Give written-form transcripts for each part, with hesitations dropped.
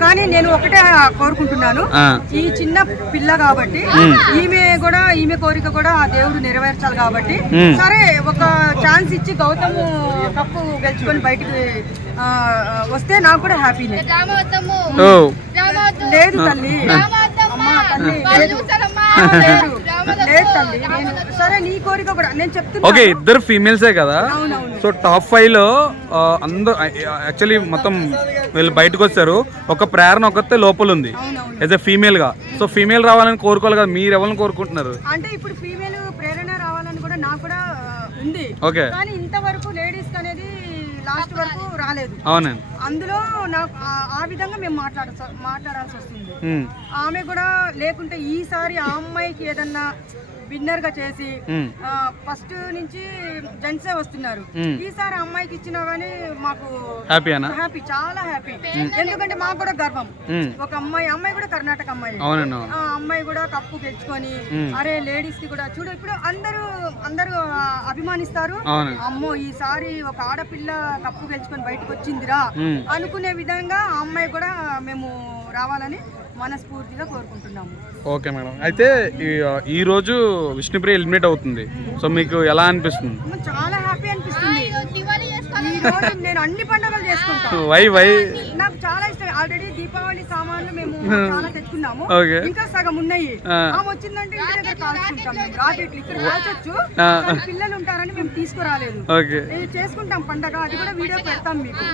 కానీ నేను ఒకటే కోరుకుంటున్నాను, ఈ చిన్న పిల్ల కాబట్టి ఈమె కోరిక కూడా ఆ దేవుడు నెరవేర్చాలి కాబట్టి సరే ఒక ఛాన్స్ ఇచ్చి గౌతమ్ కప్పు గెలుచుకొని బయటికి వస్తే నాకు కూడా హ్యాపీనే. లేదు తల్లి, లేదు తల్లి, సరే నీ కోరిక కూడా నేను చెప్తున్నా. ఓకే, ఇద్దరు ఫీమేల్సే కదా, సో టాప్ 5 లో అందరూ యాక్చువల్లీ మొత్తం వీళ్ళు బయటకు వచ్చారు. ఒక ప్రేరణ ఒకతే లోపల ఉంది యాజ్ ఎ ఫీమేల్ గా. సో ఫీమేల్ రావాలని కోరుకోవాలి కదా, మీరు ఎవరిని కోరుకుంటున్నారు? అంటే ఇప్పుడు ఫీమేల్ ప్రేరణ రావాలని కూడా నాకు కూడా ఉంది, కానీ ఇంతవరకు లేడీస్ అనేది లాస్ట్ వరకు రాలేదు. అవునండి, అందులో నాకు ఆ విధంగా మేము మాట్లాడాల్సి వస్తుంది. ఆమె కూడా లేకుంటే ఈసారి ఆ అమ్మాయికి ఏదన్నా విన్నర్ గా చేసి ఫస్ట్ నుంచి జెంట్సే వస్తున్నారు, ఈసారి అమ్మాయికి ఇచ్చినా గానీ మాకు హ్యాపీ, చాలా హ్యాపీ. ఎందుకంటే మాకు కూడా గర్వం, ఒక అమ్మాయి కూడా కర్ణాటక అమ్మాయి, ఆ అమ్మాయి కూడా కప్పు గెలుచుకొని అరే లేడీస్ కి కూడా చూడు ఇప్పుడు అందరూ అభిమానిస్తారు. అమ్మో ఈసారి ఒక ఆడపిల్ల కప్పు గెలుచుకొని బయటకు వచ్చిందిరా అనుకునే విధంగా ఆ అమ్మాయి కూడా మేము రావాలని మనస్ఫూర్తిగా కోరుకుంటున్నాము. ఓకే మేడం, అయితే ఈ రోజు విష్ణుప్రియ ఎలిమినేట్ అవుతుంది, సో మీకు ఎలా అనిపిస్తుంది? చాలా హ్యాపీ అనిపిస్తుంది. ఈ రోజు నేను అన్ని పండుగలు చేసుకుంటాను. వై నాకు చాలా ఇష్టం. ఆల్రెడీ దీపావళి సామాన్లు మేము చాలా తెచ్చుకున్నాము, ఇంకా సగం ఉన్నాయి. ఆమె వచ్చిందంటే ఇంటి దగ్గర కాల్చుకుంటాం మేము రాకెట్లు. ఇక్కడ కాల్చొచ్చు, పిల్లలు ఉంటారని మేము తీసుకురాలేదు. చేసుకుంటాం పండగ, అది కూడా వీడియో పెడతాం మీకు.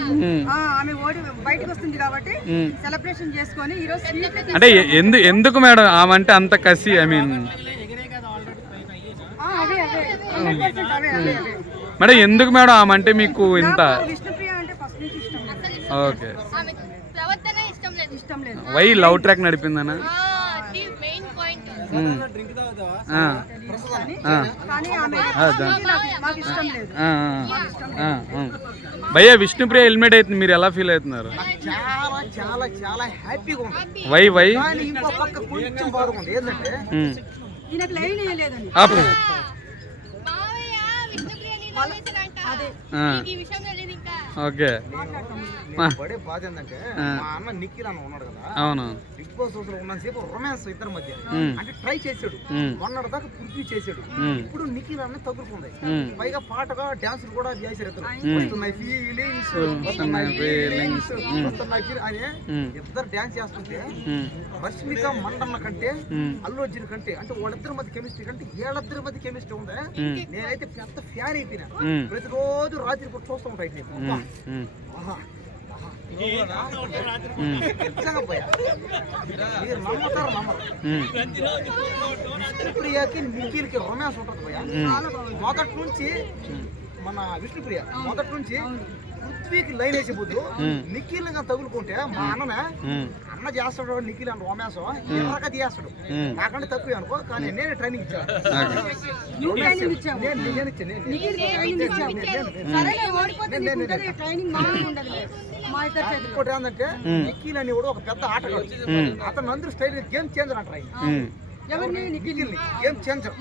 ఆమె ఓడి బయటకు వస్తుంది కాబట్టి సెలబ్రేషన్ చేసుకొని ఈ రోజు అంటే ఎందుకు మేడం ఆమె అంటే అంత కసి? ఐ మీన్ మేడం ఎందుకు మేడం ఆమె అంటే మీకు ఇంత? విష్ణుప్రియ అంటే ఫస్ట్ నుంచి ఇష్టం. ఓకే, వై లవ్ ట్రాక్ నడిపిందనా? భయ్యా విష్ణుప్రియ హెల్మెట్ అవుతుంది, మీరు ఎలా ఫీల్ అవుతున్నారు? చాలా చాలా హ్యాపీగా ఉంది. వై ఇంకో పక్క కొంచెం బాగుంది ఏంటంటే ఈయనకు లైన్ వేయలేదండి. ఓకే, పడే బాధ ఏంటంటే మా అన్న నిఖిల్ అన్న ఉన్నాడు కదా, అవును, బిగ్ బాస్ హౌస్ లో ఉన్నంతసేపు రొమాన్స్ ఇద్దరి మధ్య అంటే ట్రై చేసాడు, మొన్నటి దాకా పూర్తి చేసాడు. ఇప్పుడు నిఖిల్ అన్న తగులుకుంది, పైగా పాటగా డాన్స్ కూడా చేశారు ఇద్దరు. వస్తున్నాయి ఫీలింగ్స్ అని ఇద్దరు డాన్స్ చేస్తుంటే రష్మిక మండన్న కంటే అల్లు అర్జున్ కంటే అంటే వాళ్ళిద్దరి మధ్య కెమిస్ట్రీ కంటే ఏళ్ళిద్దరి మధ్య కెమిస్ట్రీ ఉందా. నేనైతే పెద్ద ఫ్యాన్ అయిపోయినా, ప్రతిరోజు రాత్రి కూడా చూస్తూ ఉంటాయి. విష్ణుప్రియకి నిఖిల్కి రొమాన్స్ ఉంటుంది భయ్యా. మొదటి నుంచి మన విష్ణుప్రియ మొదటి నుంచి పృథ్వీకి లైన్ వేసే బుద్ధు నిఖిల్ గా తగులుకుంటే మా అన్న చేస్తాడు నిఖిల్ అని రొమాన్స్ ఎర్రగా చేస్తాడు. నాకంటే తక్కువ అనుకో, కానీ నేనే ట్రైనింగ్ ఇచ్చాను. ఇంకోటి ఏంటంటే నిఖిల్ అని కూడా ఒక పెద్ద ఆటగాడు, అతను అందరూ స్టైల్ గేమ్ చేంజర్ అంటారు. గేమ్ చేంజర్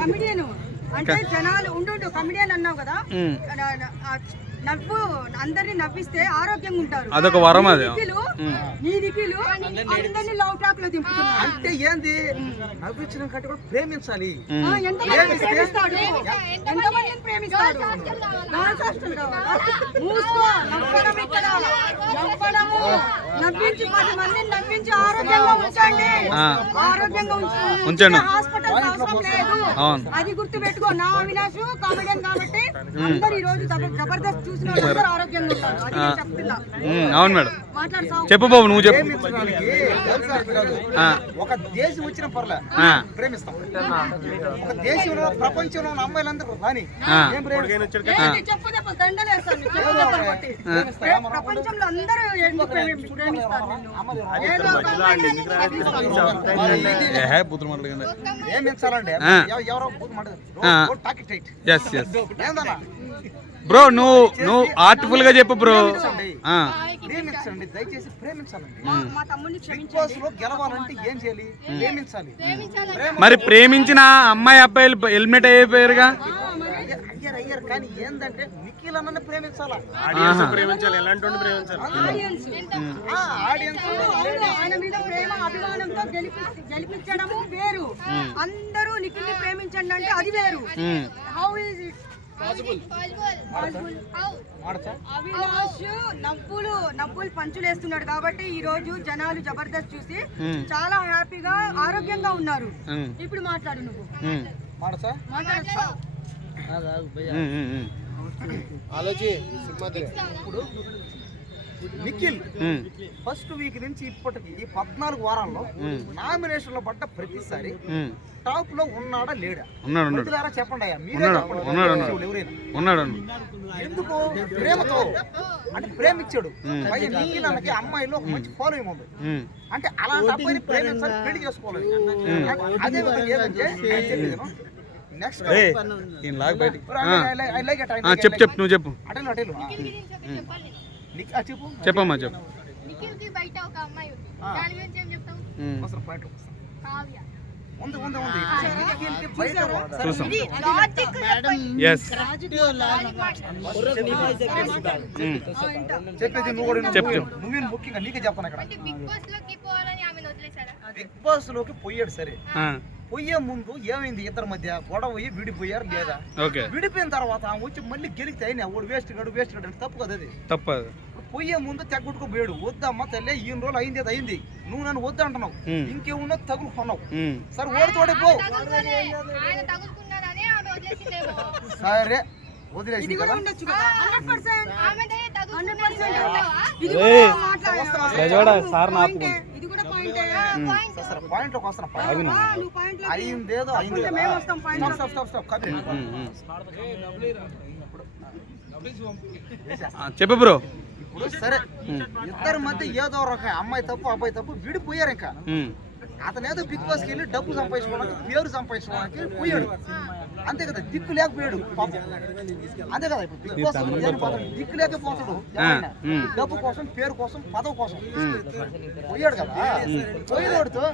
కమిడియన్ అంటే జనాలు ఉండు కమిడియన్ అన్నావు కదా, నవ్వు అందరిని నవ్విస్తే ఆరోగ్యంగా ఉంటారు. అదొక వరం. అది నీ దిక్కులు అందరినీ లవ్ ట్రాక్ లో దింపుతున్నారు. అంటే ఏంది నవ్వించడం కంటే కూడా ప్రేమించాలి. ఎంతమందిని ప్రేమిస్తాడు, నవ్వించి 10 మందిని నవ్వించి ఆరోగ్యంగా ఉంచండి. ఆరోగ్యంగా ఉంచండి, హాస్పిటల్ అవసరం లేదు. అది గుర్తు పెట్టుకో. నా అవినాష్ కామెడియన్ కాబట్టి అందరు ఈ రోజు జబర్దస్త్ చూసిన అందరూ ఆరోగ్యంగా ఉంటారు. అది నేను చెప్తున్నా. అవును మేడం, చెప్పు బాబు, నువ్వు చెప్పు. ఒక దేశం వచ్చిన పర్లే ప్రేమిస్తాం. ఒక దేశంలో ప్రపంచంలో ఉన్న అమ్మాయిలందరూ రాని ప్రపంచంలో అందరూ ప్రేమించాలండి. ఎవరో బ్రో నువ్వు ఆర్ట్ఫుల్ గా చెప్పు బ్రో. ప్రేమించండి, దయచేసి ప్రేమించాలండి. బిగ్ బాస్ లో గెలవాలంటే ఏం చేయాలి? ప్రేమించాలి. మరి ప్రేమించిన అమ్మాయి అబ్బాయిలు హెల్మెట్ అయిపోయారుగా. అయ్యారు కానీ ఏంటంటే నిఖిల్ అన్న ప్రేమించాలా ఆడియన్స్ ప్రేమించాలి, ఎలాంటి వాడిని ప్రేమించాలి. ఆడియన్స్ ఆయన మీద ప్రేమ అభిమానంతో గెలిపించడము వేరు, అందరూ నిఖిల్ని ప్రేమించండి అంటే అది వేరు. హౌ ఇస్ ఇట్ అవినాష్ నవ్వులు పంచులేస్తున్నాడు కాబట్టి ఈ రోజు జనాలు జబర్దస్త్ చూసి చాలా హ్యాపీగా ఆరోగ్యంగా ఉన్నారు. ఇప్పుడు మాట్లాడు నువ్వు. ఇప్పుడు నిఖిల్ ఫస్ట్ వీక్ నుంచి ఇప్పటికి ఈ 14 వారాల్లో నామినేషన్లో పడ్డ ప్రతిసారి టాప్ లో ఉన్నాడా లేడా? ఉన్నాడు. చెప్పండి అయ్యా, మీరే ఉన్నాడు. ఎందుకు? ప్రేమతో అంటే ప్రేమించాడు. నిఖిల్ అన్నకి అమ్మాయిలో ఒక మంచి ఫాలోయింగ్ ఉంది. అంటే అలాంటి అబ్బాయిని ప్రేమించాలి, పెళ్లి చేసుకోవాలి. అదే విధంగా ఏదంటే నెక్స్ట్ చెప్పు నువ్వు చెప్పు. చెప్పమ్మా చెప్పు. చూసాం. చెప్పేది నువ్వు ముఖ్యంగా నీకే చెప్తాను. ఇక్కడ బిగ్ బాస్ లోకి పోయాడు సరే, పోయే ముందు ఏమైంది? ఇద్దరి మధ్య గొడవ పోయి విడిపోయారు లేదా? విడిపోయిన తర్వాత వచ్చి మళ్ళీ గెలిగితే అయినా వాడు వేస్ట్ గడు అంటే తప్పు కదా. అది తప్పదు. పోయే ముందు తెగొట్టుకుపోయాడు. వద్దమ్మా తల్లి, ఈ రోజులు అయింది అది అయింది, నువ్వు నన్ను వద్దు అంటున్నావు, ఇంకేమున్నా తగులుకున్నావు. సరే ఓడితోడే పో, సరే వదిలేసి కదా. పాయింట్లోకి వస్తున్నా. అయిందేదో అయింది. చెప్పు బ్రో. ఇప్పుడు సరే ఇద్దరి మధ్య ఏదో ఒక అమ్మాయి తప్పు అబ్బాయి తప్పు విడిపోయారు. ఇంకా అతను ఏదో బిగ్ బాస్ కి వెళ్ళి డబ్బు సంపాదించుకోవడానికి పేరు సంపాదించుకోవడానికి పోయాడు అంతే కదా. దిక్కు లేకపోయాడు పాపం, అంతే కదా. ఇప్పుడు బిగ్ బాస్ దిక్కు లేకపోతాడు, డబ్బు కోసం పేరు కోసం పదవి కోసం పోయాడు కదా. పోయేవాడితో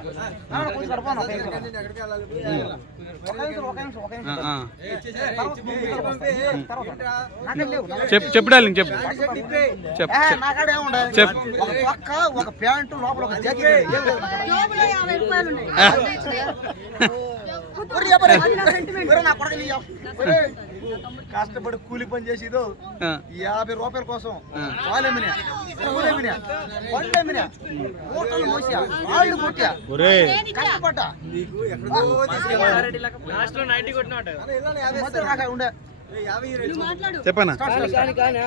చెప్పు డార్లింగ్ చెప్పు. నాకాడేముండే ఒక పక్క ఒక ప్యాంటు లోపల ఒక జాకెట్. కష్టపడి కూలి పని చేసేదో 50 రూపాయల కోసం పాలెమినా పూలెమినా పండ్లెమినా మూటలు మోసా వాళ్ళు కొట్టా కష్టపడ్డా ఉండే. చెప్పనా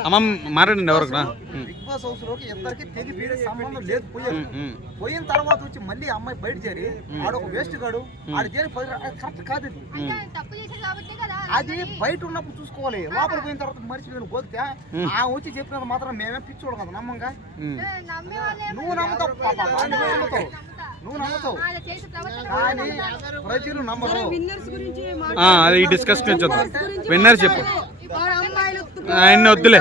అమ్మ మాట్లాడండి ఎవరు. బిగ్ బాస్ హౌస్ లోకి ఇద్దరికి తెగి సంబంధం లేదు. పోయిన తర్వాత వచ్చి మళ్ళీ అమ్మాయి బయట చేరి ఆడొక వేస్ట్ గాడు ఆడి చేరి కరెక్ట్ కాదు. అది బయట ఉన్నప్పుడు చూసుకోవాలి, లోపల పోయిన తర్వాత మనిషి నేను పోతే ఆ వచ్చి చెప్పినది మాత్రం మేమే పిచ్చోడు కదా నమ్మంగా. నువ్వు నమ్ముతావు నువ్వు నమ్ముతావు కానీ ప్రజలు నమ్మరు. అది డిస్కషన్ విన్నర్ చెప్పు. ఆయన వద్దులే,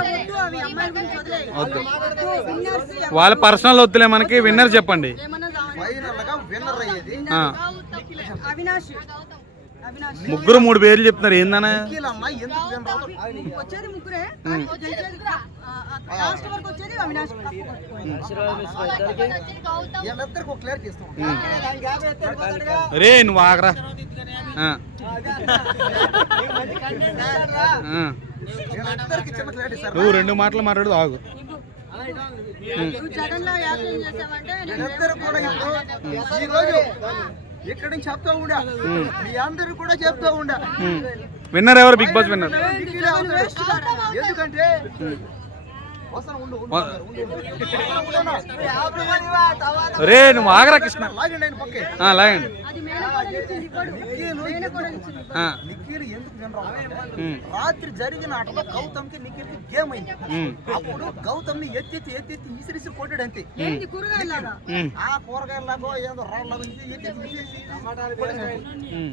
వద్దు వాళ్ళ పర్సనల్ వద్దులే, మనకి విన్నర్ చెప్పండి. ఫైనల్ గా విన్నర్ అయ్యేది అవినాష్. ముగ్గురు 3 పేర్లు చెప్తున్నారు ఏందన్నా? వచ్చేది ముగ్గురే, లాస్ట్ వరకు వచ్చేది అవినాష్. రే నువ్వు ఆగరా. నువ్వు 2 మాటలు మాట్లాడు ఆగు. ఇక్కడ నుంచి చెప్తా ఉండా, మీ అందరు కూడా చెప్తా ఉండా. విన్నర్ ఎవరు? Bigg Boss winner. ఎందుకంటే రే నువ్వు ఆగరా కృష్ణ. లాగండి. నిఖిల్ ఎందుకు రాత్రి జరిగిన ఆటలో గౌతమ్ కి నిఖిల్ కి గేమ్ అయింది. అప్పుడు గౌతమ్ ని ఎత్తి ఇసిరిసి కొట్టాడు అంతే. ఆ కూరగాయలాగో ఏదో రాళ్ళ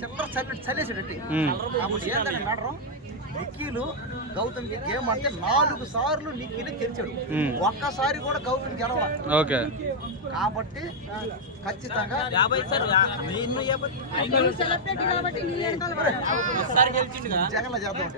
చిల్లర చల్లేసాడంటే. అప్పుడు ఏంటంటే మేడం నిఖిల్ గౌతమ్ కి గేమ్ అంటే 4 సార్లు నిఖిల్ గెలిచాడు, ఒక్కసారి కూడా గౌతమ్ గెలవాలి. కాబట్టి ఖచ్చితంగా జగన్ చేద్దాం.